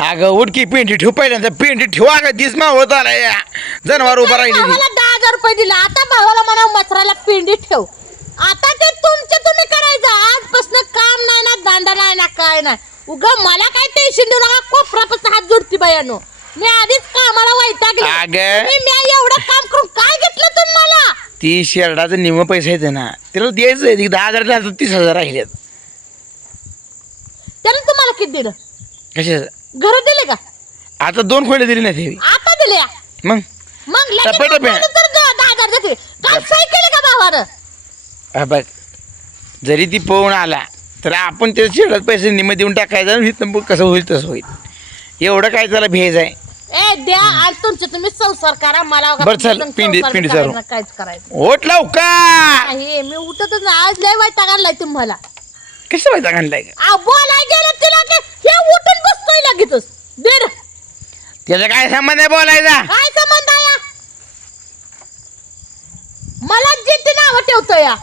अगं उडकी पेंडी ठेव पहिल्यांदा. पेंडी ठेवा का दिस मावळत आला या जनावर उभा राहिली भावाला दहा हजार रुपये दिला. आता भावाला म्हणा मसराला पिंडी ठेव. आता ते तुमचे तुम्ही करायचं. आजपासून काम नाही ना दांडा नाही ना काय नाही. उगा मला काय टेन्शन देऊ नका. कोपरापासून हात जोडती बायानो. मी आधीच कामाला वैतागले. अगं. तुम्ही मी एवढं काम करून काय घेतलं तुम्हाला ती शेरडाचं निम पैसे येते ना त्याला द्यायचं आहे. दहा हजार दिला तीस हजार राहिलेत. त्याला तुम्हाला किती दिलं? कशाचं? घर दिले का? आता दोन खोडे दिली नाही आता दिले? या. मग? मग लगेच टप्पे टप्पे. बोलून तर दहा दहा हजार देते. काय सही केले का भावानं? हा बघ. जरी ती पळून आला तर आपण त्या शेरडात पैसे निम देऊन टाकायचं आणि इथनं मग कसं होईल तसं होईल. एवढं काय त्याला भेज आहे? ए द्या. आणि तुमचे तुम्ही संसार करा. मला उगा बरं, चल, तुमचं पिंडी- संसार पिंडी करायला चालू. काहीच करायचं ओट लवकर! नाही मी उठतच नाही. आज लय वाईट आणलाय तुम्हाला. कसं माहिती आणलाय का आ, बोलाय गेलं तिला की हे उठून बसतोय लगेचच दे रे. त्याचा काय संबंध आहे बोलायचा? काय संबंध आहे? मला जे ते नाव ठेवतो या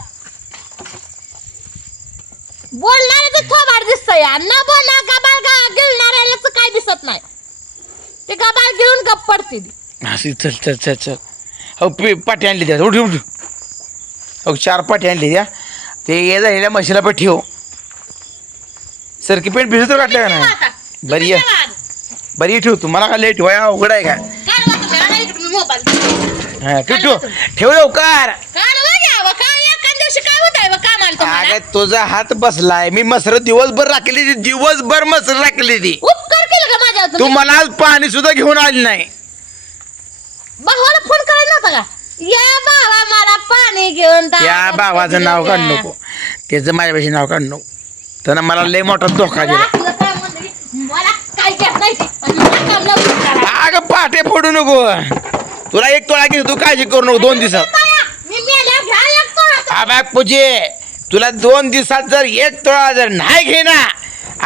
बोलणारे थोबाड दिसतंय या न बोलणार गबाळ गा गिळणाऱ्यालाच काय दिसत नाही. ते गबाळ गिळून गप्प पडतील. असं चल चल चल चल. हो पे पाठी आणली द्या. उठ उठ. हो चार पाठी आणली द्या. ते ये झालेल्या म्हशीला पण ठेव. सरकी पेंट भिजत काढलं का नाही? बरी आहे. बरी आहे ठेव तुम्हाला का लेट व्हाय अवघड आहे का मोबाईल. हा ठेव ठेव. ठेव लवकर. अगं तुझा हात बसलाय. मी मसर दिवसभर राखली ती दिवसभर मसर राखली ती उपकार केलं का माझ्यावर तू तुम्ही? मला आज पाणी सुद्धा घेऊन आली नाही. भावाला फोन करायला नव्हता का? या भावा मला पाणी घेऊन दहा त्या हजार भावाचं रुपये नाव काढ. नको. त्याचं माझ्यापेक्षा नाव काढ नको. त्यानं मला लय मोठा धोका दिला असलं काय म्हणलं की, नाही. ते. अगं पाटे फोडू नको. तुला एक तोळा घेतो काळजी करू नको दोन दिवसात. तोळा. आबाग पूजे. तुला दोन दिवसात जर एक तोळा जर नाही घेना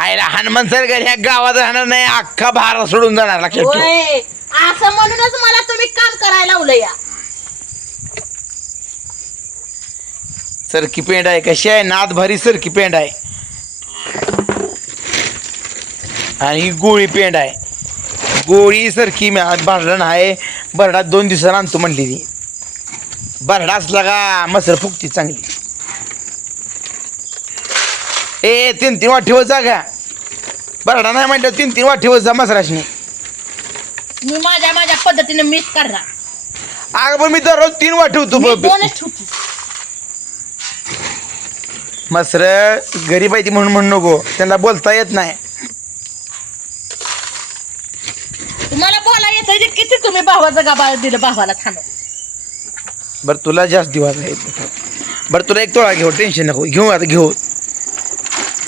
आईला हनुमान सर ह्या गावात राहणार नाही अख्खा भारा सोडून जाणार लक्षात ठेव. होय. असं म्हणूनच मला तुम्ही काम करायला लावलं या सरकी पेंड आहे कशी आहे? नाद भारी सरकी पेंड आहे. आणि ही गोळी पेंड आहे. गोळी सरकी भांडण आहे. बरडात दोन दिवसानं आणतो म्हणली ती. बरडा असला का मसर फुकती चांगली. ए तीन तीन वाट जा का बरडा नाही म्हटलं तीन तीन वाट जा मसराशनी. मी माझ्या माझ्या पद्धतीने मिस करणार. अगं पण मी दररोज तीन वाट ठेवतो मी ब- दोनच ठेवते. मसर गरीब आहे ती म्हणून म्हणू नको. त्यांना बोलता येत नाही तुम्हाला बोला येत किती तुम्ही भावाचं गाबा दिलं भावाला थांब. बरं तुला जास्त दिवस आहे बरं तुला एक तोळा घेऊ टेन्शन नको. घेऊ आता घेऊ.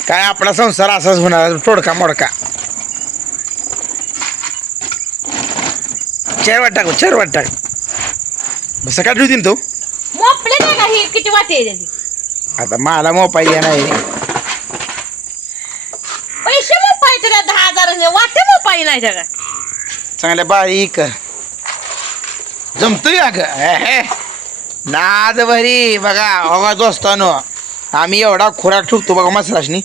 काय आपला संसार असाच होणार तोडका मोडका. चार वाट टाक चार वाट टाक. बस सकाळ ठेवतील तो? मोपले नाही का ही? किती वाटे त्याची? आता मला मोबाईल नाही पैसे मोपाय तुला दहा हजार वाटे मोपाई नाही जगा चांगल्या बारीक जमतोय अग. नाद भरी बघा बघा दोस्तानो आम्ही एवढा खुराक ठुकतो बघा मसराशनी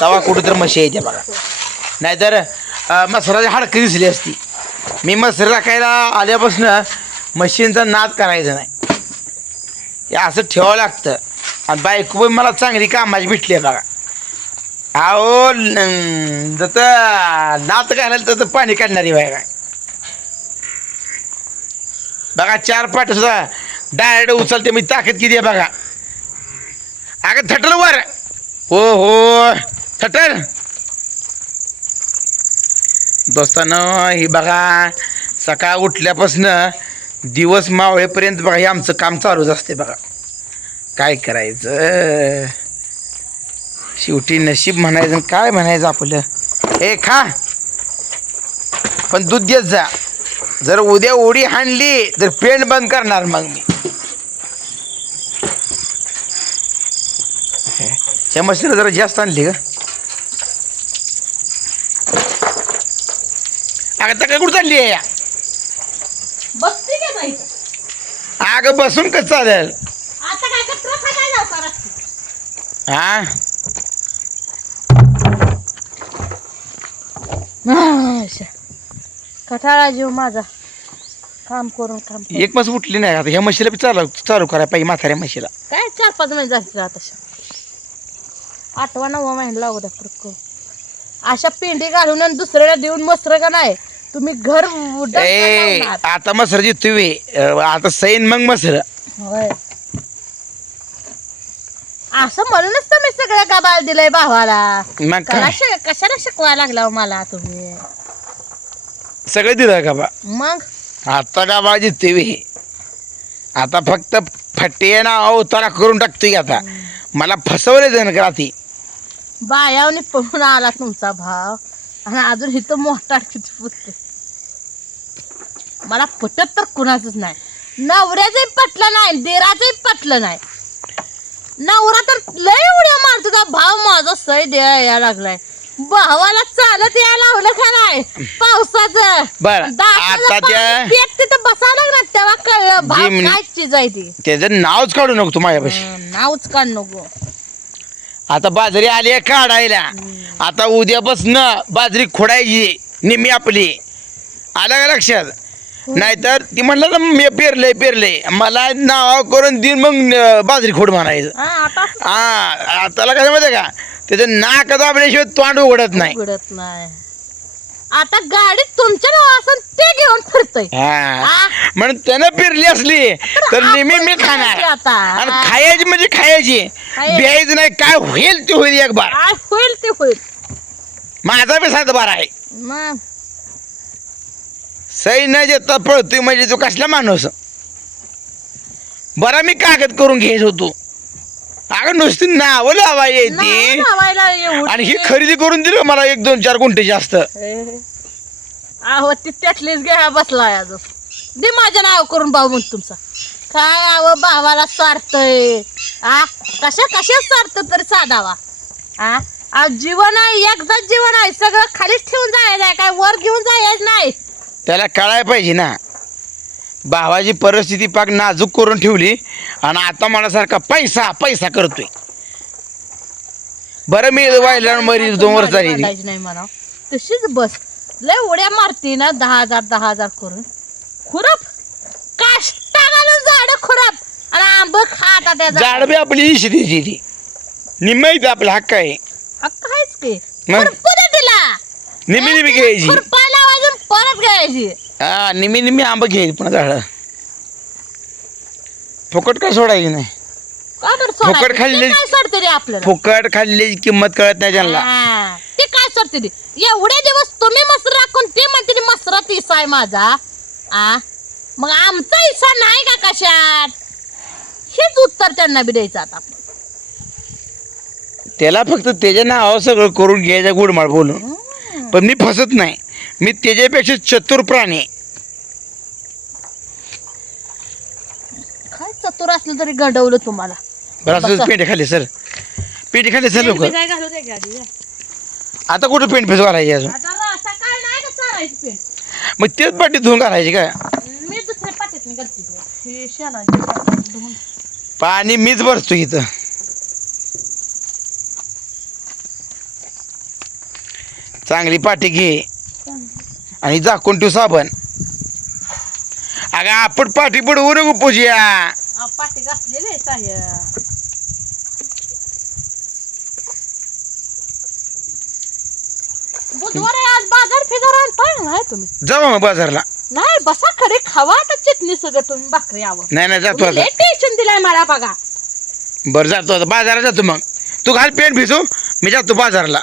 तवा कुठं तर म्हशी येते बघा. नाहीतर मसराची हाडकं दिसली असती. मी मसर टाकायला आल्यापासून म्हशींचा नाद करायचा नाही. हे असं ठेवावं लागतं. आणि बायको पण मला चांगली कामाची भेटली आहे बघा. अहो न- जसं नात घालायला तसं पाणी काढणारी बाय काय बघा चार पाट सुद्धा डायरेक्ट उचलते मी ताकद किती आहे बघा. अगं थटल वर. हो हो. थटल. दोस्तानं ही बघा सकाळ उठल्यापासनं दिवस मावळेपर्यंत बघा हे आमचं काम चालूच असते बघा. काय करायचं? शेवटी नशीब म्हणायचं आणि काय म्हणायचं आपलं? ए खा. पण दूध देत जा. जर उद्या उडी हाणली तर पेंट बंद करणार मग मी. त्या मशीला जरा जास्त आणली का? अगं तर कुठं चालली आहे या? अगं बसून कसं चालेल? काय? हा? नाही. कठाळा जीव माझा. काम करून काम करून. एक मस उठली नाही आता. ह्या म्हशीला बी चालू चालू करायला पाहिजे म्हाताऱ्या म्हशीला. काय चार पाच महिने जायचं आठवा नववा महिना लागू द्या करू. अशा पेंडी घालून आणि दुसऱ्याला देऊन मस्तर का नाही? तुम्ही घर उड्डाण ए लावणार. आता मसर जितवी आता सैन मग मसर. होय. असं म्हणूनच तुम्ही सगळं गबाळ दिलंय भावाला. मग काय? कशाला शिकवायला लागला हो मला तुम्ही? सगळं दिलं का बा? मग? आता का बा जितवी आता फक्त फटे ना अवतारा करून टाकतोय आता. मला फसवले जण का ती बायावनी पळून आला तुमचा भाव. आणि अजून इथं मोठा किती पुरते मला पटत तर कुणाचंच नाही. नवऱ्याचंही पटलं नाही देराचंही पटलं नाही. नवरा तर लय उड्या मारतो का भाव माझा सय द्या या लागलाय. भावाला चालत या लावलं का नाही? पावसाचं. बरं, आता त्या- तिथं बसावं लागणार तेव्हा कळलं. भाव जिम- काय चीज आहे ती? त्याचं नावच काढू नको तू माझ्यापाशी. हं, नावच काढ नको. आता बाजरी आली आहे काढायला. आता उद्यापासून बाजरी खोडायची निम्मी आपली. आलं का लक्षात? नाहीतर ती म्हणलं ना मी पेरलंय पेरलंय. मला नाव करून देऊन मग अं, बाजरी खोड म्हणायचं. हा आता हा त्याला कसं माहिती का? त्याचं नाक दाबल्याशिवाय तोंड उघडत नाही. उघडत नाही. आता गाडी तुमच्या नाव असेल ते घेऊन फिरतय. हा. आ? म्हणून त्यानं पेरली असली तर नेहमी मी खाणार. आता. आणि. खायची म्हणजे खायची. खायची. ब्यायचं नाही काय होईल ते होईल एक बार. काय होईल ते होईल. माझा बी सात बार आहे. मग? सही न देता पळतोय म्हणजे तू कसला माणूस? बरा मी कागद करून घ्यायच होतो. अगं नुसती नावं लावायची नाव ती लावायला एवढी- आणि ही खरेदी करून दिली मला एक दोन चार गुंठे जास्त. हे. आहो ती त्यातलीच घ्या बसलाय अजून. दे माझ्या नाव करून भाऊ मग तुमचा. काय आव भावाला स्वार्थय. आ कशा कशा स्वार्थ तरी साधावा. आ आ, जीवन आहे एकदाच जीवन आहे सगळं खालीच ठेवून जायचं आहे काय वर घेऊन जायचं नाही. त्याला कळायला पाहिजे ना. भावाची परिस्थिती पाक नाजूक करून ठेवली आणि आता मनासारखा पैसा पैसा करतोय. बरं मी वाहिला मरी दोन वर्ष झाली. नाही म्हणा. तशीच बस. लय उड्या मारती ना दहा हजार दहा हजार करून. खुरप. काष्टा घालून झाड खुरप. आणि आंब खाता त्या झाड. बी आपली इशी द्यायची ती निम्माईत आपला हक्क आहे. हक्क आहेच की. मग? खुरपू दे तिला. निम्मी निम्मी घ्यायची. खुरपायला वाजून परत घ्यायची. हा निम्मी निम्मी आंबा घ्यायची पुन्हा झाड. फुकट का सोडायची नाही? का बरं फुकट? खाल्ली- ते काय सोडते रे आपल्याला? फुकट खाल्ल्याची किंमत कळत नाही त्यांना. हा, ते काय सोडते ती? एवढे दिवस तुम्ही मसर राखून ते म्हणते ती मसरात इसा आहे माझा. आ? मग आमचा इसा नाही का कशात? हेच उत्तर त्यांना बी द्यायचं आता आपण. त्याला फक्त त्याच्या नावावर सगळं करून घ्यायचं गुडमाळ बोलून. पण मी फसत नाही. मी त्याच्यापेक्षा चतुर प्राणी काय चतुर असलं तरी गडवलं तुम्हाला. बरं असं बसा. पेंट खाली सर पेंट खाली सर लोक काय घालू दे गाडी आता कुठं पेंट फेस घालायची अजून? आता नाही का मग तेच पाठी धुवून घालायची काय? मी दुसऱ्या पाट्यात मी करते हे शेणाची पाटी धुवून. पाणी मीच भरतो इथं. चांगली पाठी घे. आणि झाकून ठेव साबण. अगं आपण पाठी बुडवू नको पूजा. आ, पाटी घातलेली आहे साह्य. बुधवार आहे आज बाजार फिजार आणताय. नाही तुम्ही. जाऊ मग बाजारला. नाही बसा खरे खावा आता चटणी सगळं तुम्ही भाकरी यावं नाही नाही जातो आता. टेन्शन दिलाय मला बघा. बरं जातो आता. बाजारात जातो मग. तू घाल पेंट भिजू मी जातो बाजारला.